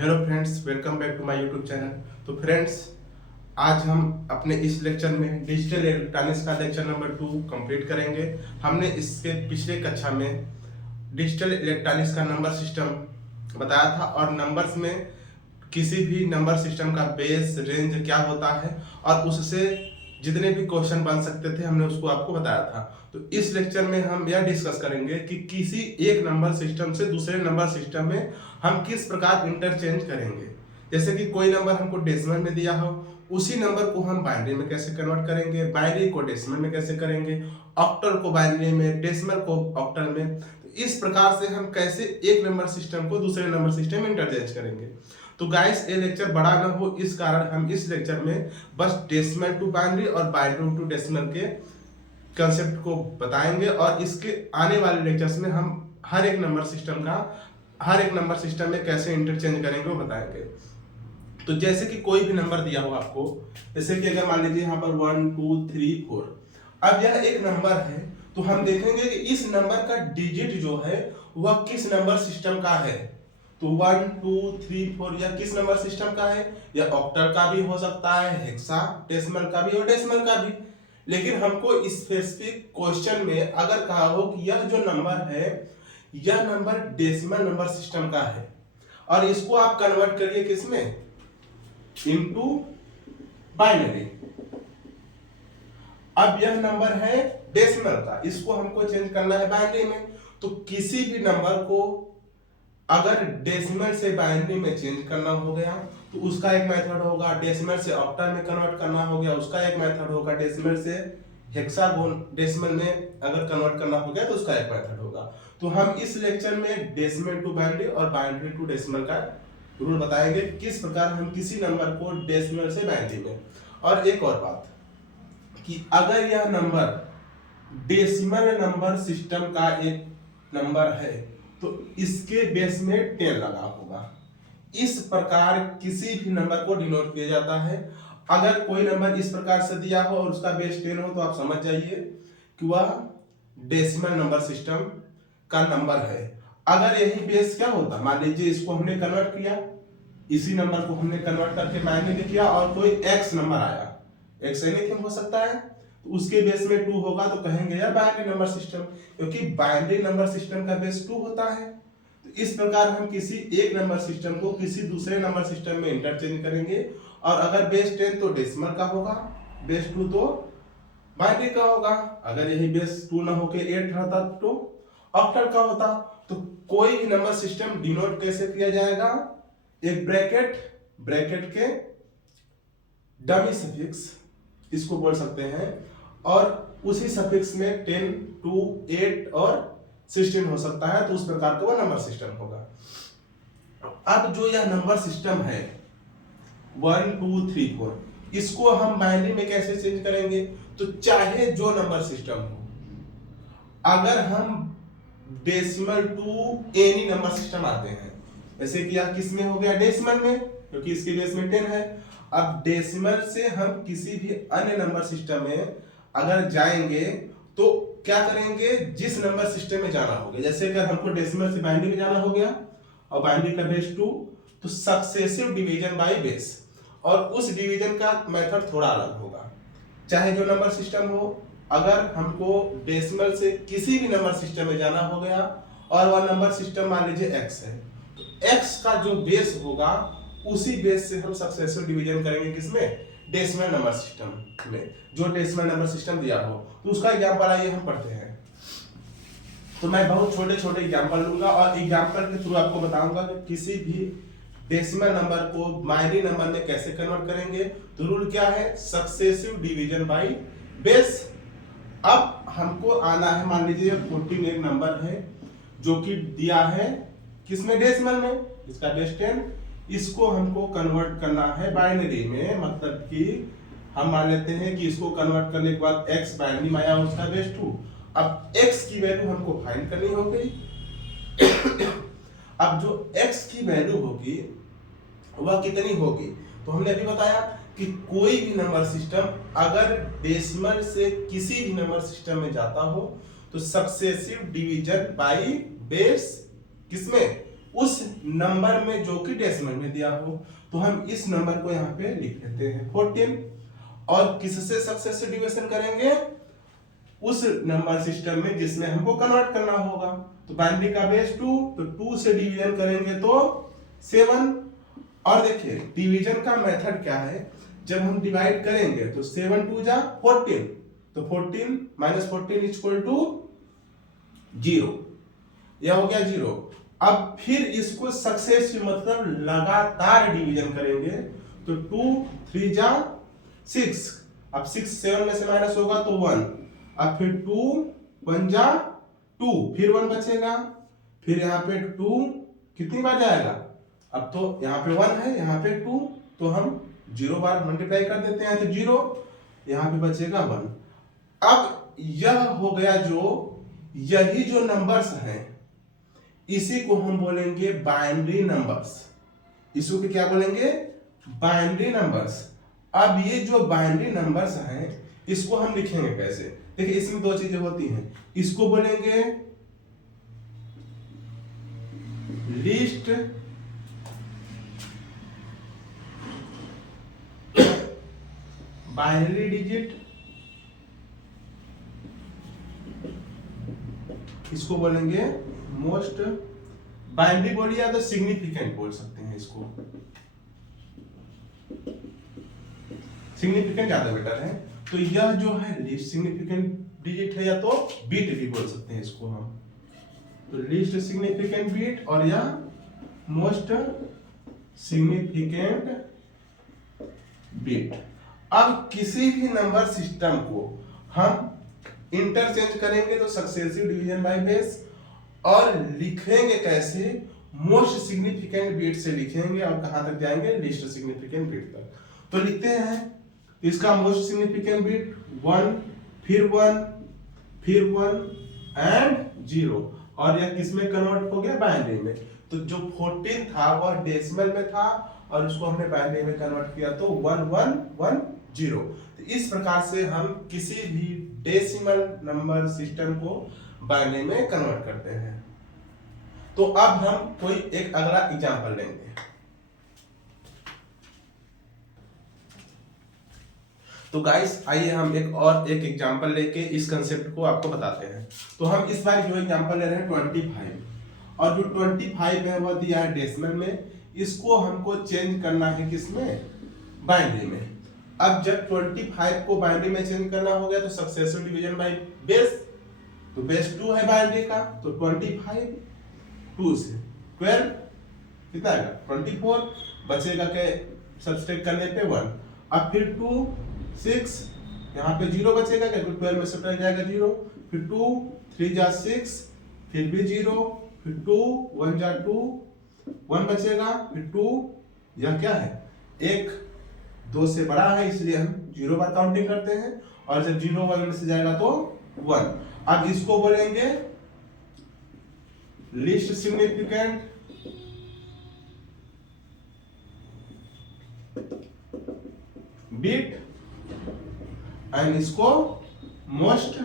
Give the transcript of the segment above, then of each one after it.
Hello friends, welcome back to my YouTube channel. तो friends, आज हम अपने इस लेक्चर में डिजिटल इलेक्ट्रॉनिक्स का लेक्चर नंबर 2 कंप्लीट करेंगे। हमने इसके पिछले कक्षा में डिजिटल इलेक्ट्रॉनिक्स का नंबर सिस्टम बताया था और नंबर्स में किसी भी नंबर सिस्टम का बेस रेंज क्या होता है और उससे जितने भी क्वेश्चन बन सकते थे हमने उसको आपको बताया था। तो इस लेक्चर में हम यह डिस्कस करेंगे कि किसी एक नंबर सिस्टम से दूसरे नंबर सिस्टम में हम किस प्रकार इंटरचेंज करेंगे। जैसे कि कोई नंबर हमको डेसिमल में दिया हो, उसी नंबर को हम बाइनरी में कैसे कन्वर्ट करेंगे, बाइनरी को डेसिमल में कैसे करेंगे, ऑक्टल को बाइनरी में, डेसिमल को ऑक्टल में। तो इस प्रकार से हम कैसे एक नंबर सिस्टम को दूसरे नंबर सिस्टम में इंटरचेंज करेंगे। तो गाइस, ये लेक्चर बड़ा ना हो, इस कारण हम इस लेक्चर में बस डेसिमल टू बाइनरी और बाइनरी टू डेसिमल के कंसेप्ट को बताएंगे और इसके आने वाले लेक्चर्स में हम हर एक नंबर सिस्टम में कैसे इंटरचेंज करेंगे वो बताएंगे। तो जैसे कि कोई भी नंबर दिया हो आपको, जैसे कि अगर मान लीजिए यहाँ पर 1 2 3 4, अब यह एक नंबर है तो हम देखेंगे कि इस नंबर का डिजिट जो है वह किस नंबर सिस्टम का है। तो 1 2 3 4 यह किस नंबर सिस्टम का है? यह ऑक्टल का भी हो सकता है, हेक्साडेसिमल का भी और डेसिमल का भी। लेकिन हमको स्पेसिफिक क्वेश्चन में अगर कहा हो कि यह जो नंबर है यह नंबर डेसिमल नंबर सिस्टम का है और इसको आप कन्वर्ट करिए किसमें? Into binary. अब यह नंबर है डेसिमल का, इसको हमको चेंज करना है बाइनरी में। तो किसी भी नंबर को अगर डेसिमल से बाइनरी में चेंज करना हो गया तो उसका एक मेथड होगा, डेसिमल से ऑक्टल में कन्वर्ट करना हो गया उसका एक मेथड होगा, डेसिमल से हेक्साडेसिमल में अगर कन्वर्ट करना हो गया तो उसका एक मेथड होगा। तो हम इस लेक्चर में डेसिमल टू बाइनरी और बाइनरी टू डेसिमल का रूल बताएंगे, किस प्रकार हम किसी नंबर को डेसिमल से बाइनरी में। और एक और बात कि अगर यह नंबर डेसिमल नंबर सिस्टम का एक नंबर है तो इसके बेस में 10 लगा होगा। इस प्रकार किसी भी नंबर को डिनोट किया जाता है। अगर कोई नंबर इस प्रकार से दिया हो और उसका बेस 10 हो तो आप समझ जाइए कि वह डेसिमल नंबर सिस्टम का नंबर है। अगर यही बेस क्या होता, मान लीजिए इसको हमने कन्वर्ट किया, इसी नंबर को हमने कन्वर्ट करके बाइनरी में किया और कोई एक्स नंबर आया, एक्स एनीथिंग हो सकता है, तो उसके बेस में 2 होगा तो कहेंगे यार बाइनरी नंबर सिस्टम, क्योंकि बाइनरी नंबर सिस्टम का बेस 2 होता है। तो इस प्रकार हम किसी एक नंबर सिस्टम को किसी दूसरे नंबर सिस्टम में इंटरचेंज करेंगे और अगर बेस 10 तो डेसिमल का होगा, बेस 2 तो बाइनरी का होगा। अगर यही बेस 2 ना होके 8 रहता तो ऑक्टल का होता। तो कोई भी नंबर सिस्टम डिनोट कैसे किया जाएगा? एक ब्रैकेट के डमी सफिक्स इसको बोल सकते हैं और उसी सफिक्स में 10 2 8 और 16 हो सकता है, तो उस प्रकार का वह नंबर सिस्टम होगा। अब जो यह नंबर सिस्टम है 1 2 3 4, इसको हम बाइनरी में कैसे चेंज करेंगे? तो चाहे जो नंबर सिस्टम हो, अगर हम decimal to any number system आते हैं, जैसे कि यह किस में हो गया? डेसिमल में, क्योंकि इसके बेस में 10 है। अब डेसिमल से हम किसी भी अन्य नंबर सिस्टम में अगर जाएंगे तो क्या करेंगे? जिस नंबर सिस्टम में जाना होगा, जैसे अगर हमको डेसिमल से बाइनरी में जाना हो गया और बाइनरी का बेस 2, तो सक्सेसिव डिवीजन बाय बेस, और उस डिवीजन का मेथड थोड़ा अलग होगा। चाहे जो नंबर सिस्टम हो, अगर हमको डेसिमल से किसी भी नंबर सिस्टम में जाना हो गया और वह नंबर सिस्टम मान लीजिए x है, तो x का जो बेस होगा उसी बेस से हम सक्सेसिव डिवीजन करेंगे किसमें? डेसिमल नंबर सिस्टम में। जो डेसिमल नंबर सिस्टम दिया हो तो उसका एग्जांपल आइए हम पढ़ते हैं। तो मैं बहुत छोटे छोटे एग्जांपल लूंगा और एग्जांपल के थ्रू आपको बताऊंगा कि किसी भी डेसिमल नंबर को बाइनरी नंबर में कैसे कन्वर्ट करेंगे। तो रूल क्या है? Successive division by base. अब हमको आना है, मान लीजिए 14 एक नंबर है जो कि दिया है किसमें? डेसिमल में, इसका बेस 10। इसको हमको कन्वर्ट करना है बाइनरी में, मतलब कि हम मान लेते हैं कि इसको कन्वर्ट करने के बाद x बाइनरी में आया, उसका बेस 2। अब x की वैल्यू हमको फाइंड करनी हो गई। अब जो x की वैल्यू होगी वह कितनी होगी? तो हमने अभी बताया कि कोई भी नंबर सिस्टम अगर डेसिमल से किसी भी नंबर सिस्टम में जाता हो तो सक्सेसिव डिवीजन बाय बेस किसमें? उस नंबर में जो कि डेसिमल में दिया हो, तो हम इस नंबर को यहाँ पे लिख लेते हैं 14। और किससे सक्सेसिव डिवीजन करेंगे? उस नंबर सिस्टम में जिसमें हमको कन्वर्ट करना होगा। तो बाइनरी का बेस 2, तो 2 से डिवीजन करेंगे तो 7। और देखिए डिवीजन का मेथड क्या है, जब हम डिवाइड करेंगे तो 7 2 जा 14, तो 14 - 14 इक्वल टू 0, यह हो गया 0। अब फिर इसको सक्सेसिव मतलब लगातार डिवीजन करेंगे, तो 2 3 जा 6, अब 6 7 में से माइनस होगा तो 1, अब फिर 2 1 जा 2, फिर 1 बचेगा, फिर यहाँ पे 2 कितनी बार जाएगा? अब तो यहाँ पे 1 है, यहाँ पे 2, तो हम 0 बार मल्टीप्लाई कर देते हैं, तो 0, यहाँ पे बचेगा 1। अब यह हो गया यही जो नंबर्स हैं, इसी को हम बोलेंगे बाइनरी नंबर्स। इसको क्या बोलेंगे? Binary numbers. अब ये जो बाइनरी नंबर्स हैं, इसको हम लिखेंगे कैसे? देखिए इसमें दो चीजें होती हैं, इसको बोलेंगे लिस्ट बाइनरी डिजिट, इसको बोलेंगे मोस्ट बाइनरी बोलिए या तो सिग्निफिकेंट बोल सकते हैं इसको, सिग्निफिकेंट ज्यादा बेटर है। तो यह जो है लीस्ट सिग्निफिकेंट डिजिट है, या तो बीट भी बोल सकते हैं इसको हम, तो लीस्ट सिग्निफिकेंट बीट और या मोस्ट सिग्निफिकेंट बीट। अब किसी भी नंबर सिस्टम को हम इंटरचेंज करेंगे तो सक्सेसिव डिवीजन बाय बेस, और लिखेंगे कैसे? मोस्ट सिग्निफिकेंट बीट से लिखेंगे, और कहां तक जाएंगे? लिस्ट सिग्निफिकेंट बीट तक। तो लिखते हैं इसका मोस्ट सिग्निफिकेंट बीट 1, फिर 1, फिर 1 एंड 0, और यह किसमें कन्वर्ट हो गया? बाइनरी में। तो जो 14 था वह डेसिमल में था, और उसको हमने बाइनरी में कन्वर्ट किया तो 1 1 1 0। तो इस प्रकार से हम किसी भी डेसिमल नंबर सिस्टम को बाइनरी में कन्वर्ट करते हैं। तो अब हम कोई एक अगला एग्जांपल लेंगे। तो गाइस आइए हम एक एग्जांपल लेके इस कंसेप्ट को आपको बताते हैं। तो हम इस बार जो एग्जांपल ले रहे हैं 25, और जो 25 है वह दिया है डेसिमल में, इसको हमको चेंज करना है किसमें? बाइनरी में। अब जब 25 को बाइनरी में चेंज करना हो गया तो सक्सेसिव डिवीजन बाय बेस, तो बेस 2 है बाइनरी का, तो 25 2 से 12 कितना आएगा? 24, बचेगा के सब्सट्रैक्ट करने पे 1, अब फिर 2 6, यहाँ पे 0 बचेगा क्या? 12 में सब्ट्रैक्ट जाएगा 0, फिर 2 3 जा 6, फिर भी 0, फिर 2 1 जा 2, 1 बचेगा, फिर 2, यह क्या है? 1 2 से बड़ा है, इसलिए हम 0 बार काउंटिंग करते हैं, और जब 0 1 में से जाएगा तो 1। अब इसको बोलेंगे लिस्ट सिग्निफिकेंट बिट, एंड इसको मोस्ट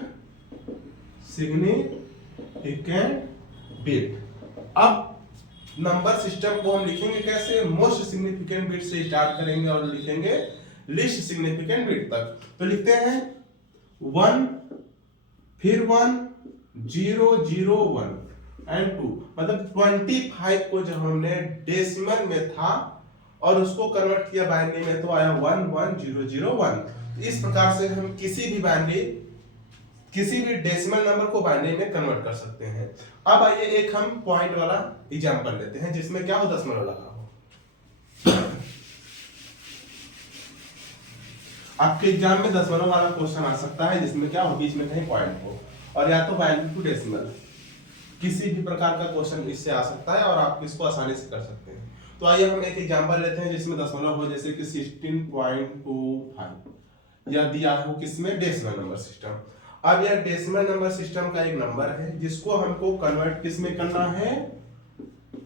सिग्निफिकेंट बिट। अब नंबर सिस्टम को हम लिखेंगे कैसे? मोस्ट सिग्निफिकेंट बिट से स्टार्ट करेंगे और लिखेंगे लिस्ट सिग्निफिकेंट बिट तक। तो लिखते हैं 1, फिर 1 0 0 1 एंड 2, मतलब 25 को जब हमने डेसिमल में था और उसको कन्वर्ट किया बाइनरी में तो आया 1 1 0 0 1। इस प्रकार से हम किसी भी डेसिमल नंबर को बाइनरी में कन्वर्ट कर सकते हैं। अब आइए एक हम पॉइंट वाला एग्जांपल लेते हैं जिसमें क्या हो? दशमलव लगा हो। आपके एग्जाम में दशमलव वाला क्वेश्चन आ सकता है जिसमें क्या हो? बीच में कहीं पॉइंट हो, और या तो बाइनरी टू डेसिमल, किसी भी प्रकार का क्वेश्चन इससे आ सकता है और आप इसको आसानी से कर सकते हैं। तो आइए हम एक एग्जांपल लेते हैं जिसमें दशमलव हो, जैसे कि 16.25, यह दिया हो किसमें? Decimal number system. अब यह डेसिमल नंबर सिस्टम का एक नंबर है जिसको हमको कन्वर्ट किसमें करना है?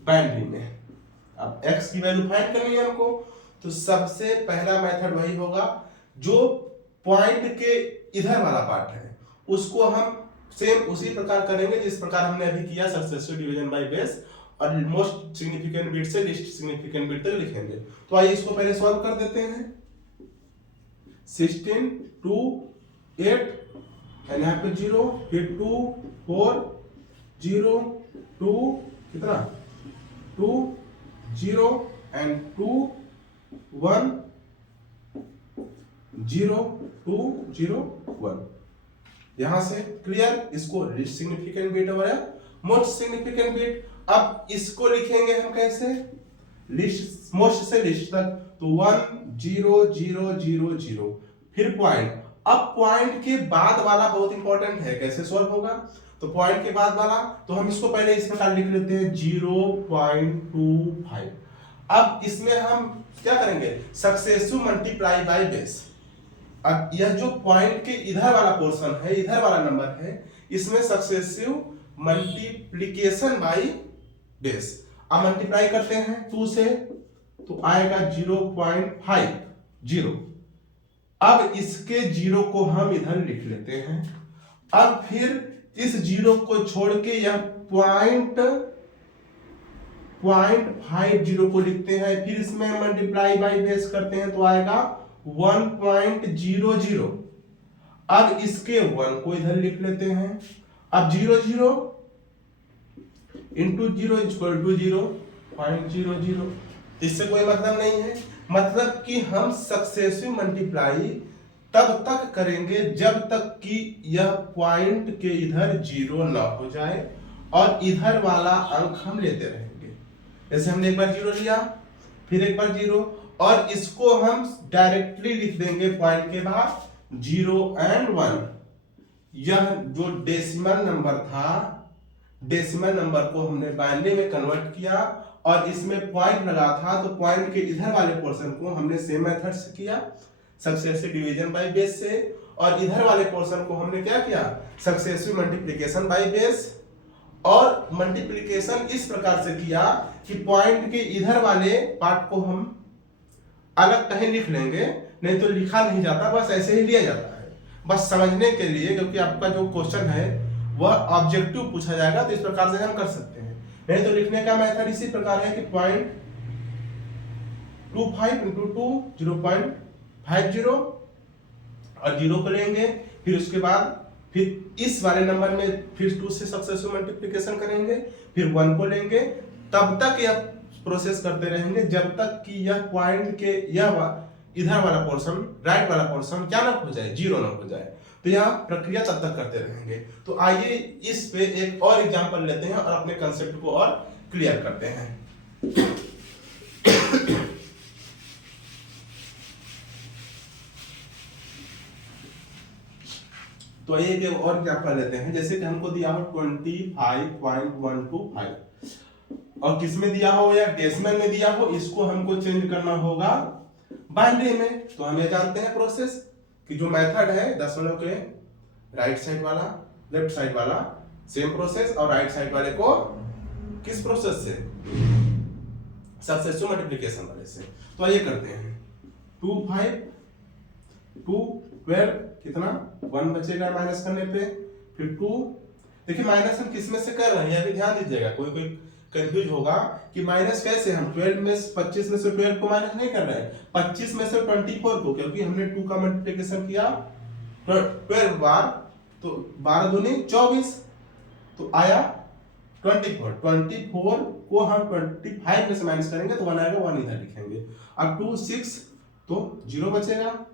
बाइनरी में। अब x की वैल्यू फाइंड करनी है हमको, तो सबसे पहला मेथड वही होगा जो पॉइंट के इधर वाला पार्ट है, उसको हम सेम उसी प्रकार करेंगे जिस प्रकार हमने अभी किया सक्सेसिव डिवीजन बाय बेस, और मोस्ट सिग्निफिकेंट बिट से लिस्ट सिग्निफिकेंट बिट तक लिखेंगे। तो आइए इसको पहले सॉल्व कर देते हैं। 16 2 8 एंड यहाँ पे 0, फिर 2 4 0 2 कितना 2 0 एंड 2 1 0 2 0 1। यहां से क्लियर, इसको लिस्ट सिग्निफिकेंट बिट और मोस्ट सिग्निफिकेंट बिट। अब इसको लिखेंगे हम कैसे, लिस्ट मोस्ट से लिस्ट तक, तो 1 0 0 0 0 फिर पॉइंट। अब पॉइंट के बाद वाला बहुत इंपॉर्टेंट है, कैसे सॉल्व होगा, तो पॉइंट के बाद वाला, तो हम इसको पहले इस प्रकार लिख लेते हैं 0.25। अब इसमें हम क्या करेंगे, सक्सेसिव मल्टीप्लाई बाय बेस। अब यह जो पॉइंट के इधर वाला पोर्शन है, इधर वाला नंबर है, इसमें सक्सेसिव मल्टीप्लिकेशन बाय बेस। अब मल्टीप्लाई करते हैं 2 से, तो आएगा 0.50। अब इसके 0 को हम इधर लिख लेते हैं। अब फिर इस 0 को छोड़ के यह पॉइंट 0.50 को लिखते हैं, फिर इसमें मल्टीप्लाई बाय बेस करते हैं तो आएगा 1.00। अब इसके 1 को इधर लिख लेते हैं। अब 0 इंटू 0 इक्वल टू 0.00। इससे कोई मतलब नहीं है, मतलब कि हम सक्सेसिव मल्टीप्लाई तब तक करेंगे जब तक कि यह पॉइंट के इधर 0 ना हो जाए और इधर वाला अंक हम लेते रहेंगे। जैसे हमने एक बार 0 लिया, फिर एक बार 0, और इसको हम डायरेक्टली लिख देंगे पॉइंट के बाद 0 एंड 1। यह जो डेसिमल नंबर था, डेसिमल नंबर को हमने बाइनरी में कन्वर्ट किया और इसमें पॉइंट लगा था, तो पॉइंट के इधर वाले पोर्शन को हमने सेम मेथड से किया, सक्सेसिव डिवीजन बाय बेस से, और इधर वाले पोर्शन को हमने क्या किया, सक्सेसिव मल्टीप्लिकेशन बाय बेस। और मल्टीप्लिकेशन इस प्रकार से किया कि पॉइंट के इधर वाले पार्ट को हम अलग कहीं लिख लेंगे, नहीं तो लिखा नहीं जाता, बस ऐसे ही लिया जाता है, बस समझने के लिए, क्योंकि आपका जो क्वेश्चन है वह ऑब्जेक्टिव पूछा जाएगा, तो इस प्रकार से हम कर सकते हैं। नहीं तो लिखने का मेथड इसी प्रकार है कि 0.25 इंटू 2 0.50 और 0 को लेंगे, फिर उसके बाद फिर इस वाले नंबर में फिर 2 से सक्सेसिव मल्टीप्लिकेशन करेंगे, फिर 1 को लेंगे, तब तक यह प्रोसेस करते रहेंगे जब तक कि यह पॉइंट के यह इधर वाला पोर्शन, राइट वाला पोर्शन क्या ना हो जाए, 0 ना हो जाए। तो यह प्रक्रिया तब तक करते रहेंगे। तो आइए इस पे एक और एग्जांपल लेते हैं और अपने कंसेप्ट को और क्लियर करते हैं। तो एक और एग्जांपल लेते हैं, जैसे कि हमको दिया हो 25.125 और किसमें दिया हो, या डेसिमल में दिया हो, इसको हमको चेंज करना होगा बाइनरी में। तो हम ये जानते हैं प्रोसेस कि जो मेथड है दशमलव के राइट साइड वाला, लेफ्ट साइड वाला सेम प्रोसेस, और राइट साइड वाले को किस प्रोसेस से, सक्सेसिव मल्टीप्लिकेशन वाले से। तो ये करते हैं 2 5 2 12 कितना 1 बचेगा माइनस करने पे, फिर 2। देखिए माइनस हम किस में से कर रहे हैं, अभी ध्यान दीजिएगा, कोई कंफ्यूज होगा कि माइनस कैसे, हम 12 में 25 में से 12 को माइनस नहीं कर रहे हैं, 25 में से 24 को, क्योंकि हमने 2 का मल्टीप्लिकेशन किया 12 बार, तो 12 दूनी 24, तो आया 24 को हम 25 में से माइनस करेंगे तो 1 आएगा, 1 इधर लिखेंगे। अब 2 6 तो 0 बचेगा,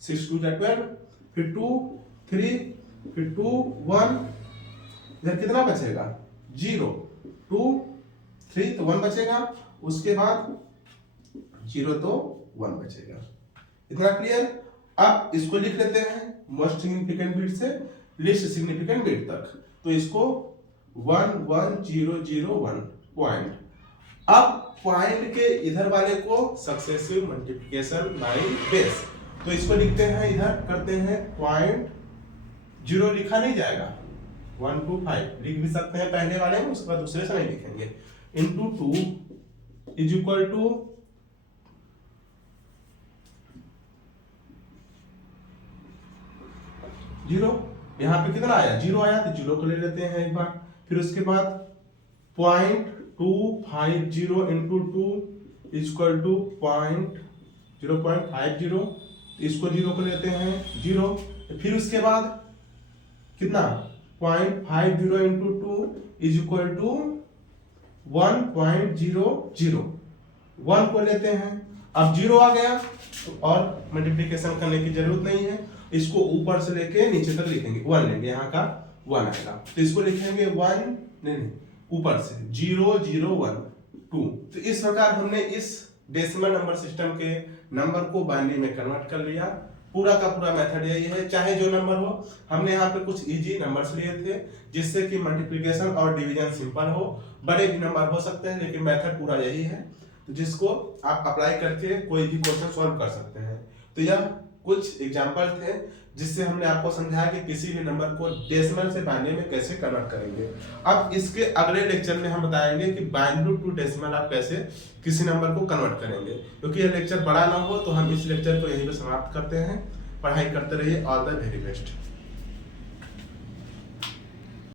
6 2 12, फिर 2 3, फिर 2 1, इधर कितना बचेगा 0 2 3 तो 1 बचेगा, उसके बाद 0 तो 1 बचेगा। इतना क्लियर। अब इसको लिख लेते हैं मोस्ट सिग्निफिकेंट बिट से लिस्ट सिग्निफिकेंट बिट तक, तो इसको 1 1 0 0 1 पॉइंट। अब पॉइंट के इधर वाले को सक्सेसिव मल्टीप्लिकेशन बाय बेस, तो इसको लिखते हैं, इधर करते हैं पॉइंट 0 लिखा नहीं जाएगा, 1 2 5 लिख भी सकते हैं पहले वाले में, उसके बाद दूसरे से नहीं लिखेंगे, इंटू 2 इज इक्वल टू 0। यहाँ पे कितना आया 0 आया, तो 0 को ले लेते हैं एक बार, फिर उसके बाद पॉइंट 250 इंटू 2 इक्वल टू 0.50, इसको 0 को लेते हैं 0, फिर उसके बाद कितना 0.50 इंटू 2 इज इक्वल टू 1.00, 1 को लेते हैं, अब 0 आ गया तो और मल्टीप्लिकेशन करने की जरूरत नहीं है, इसको ऊपर से लेके नीचे तक लिखेंगे, 1 लेंगे, यहाँ का 1 आएगा तो इसको लिखेंगे 1 नहीं ऊपर से 0012। तो इस प्रकार हमने इस डेसिमल नंबर सिस्टम के नंबर को बाइनरी में कन्वर्ट कर लिया। पूरा का पूरा मेथड यही है, चाहे जो नंबर हो। हमने यहाँ पे कुछ इजी नंबर्स लिए थे जिससे कि मल्टीप्लिकेशन और डिवीजन सिंपल हो, बड़े भी नंबर हो सकते हैं, लेकिन मेथड पूरा यही है, तो जिसको आप अप्लाई करके कोई भी क्वेश्चन सॉल्व कर सकते हैं। तो यह कुछ एग्जाम्पल थे जिससे हमने आपको समझाया कि किसी भी नंबर को डेसिमल से बाइनरी में कैसे कन्वर्ट करेंगे। अब इसके अगले लेक्चर में हम बताएंगे कि बाइनरी टू डेसिमल आप कैसे किसी नंबर को कन्वर्ट करेंगे। क्योंकि यह लेक्चर बड़ा ना हो तो हम इस लेक्चर को यहीं पे समाप्त करते हैं। पढ़ाई करते रहिए। All the very best.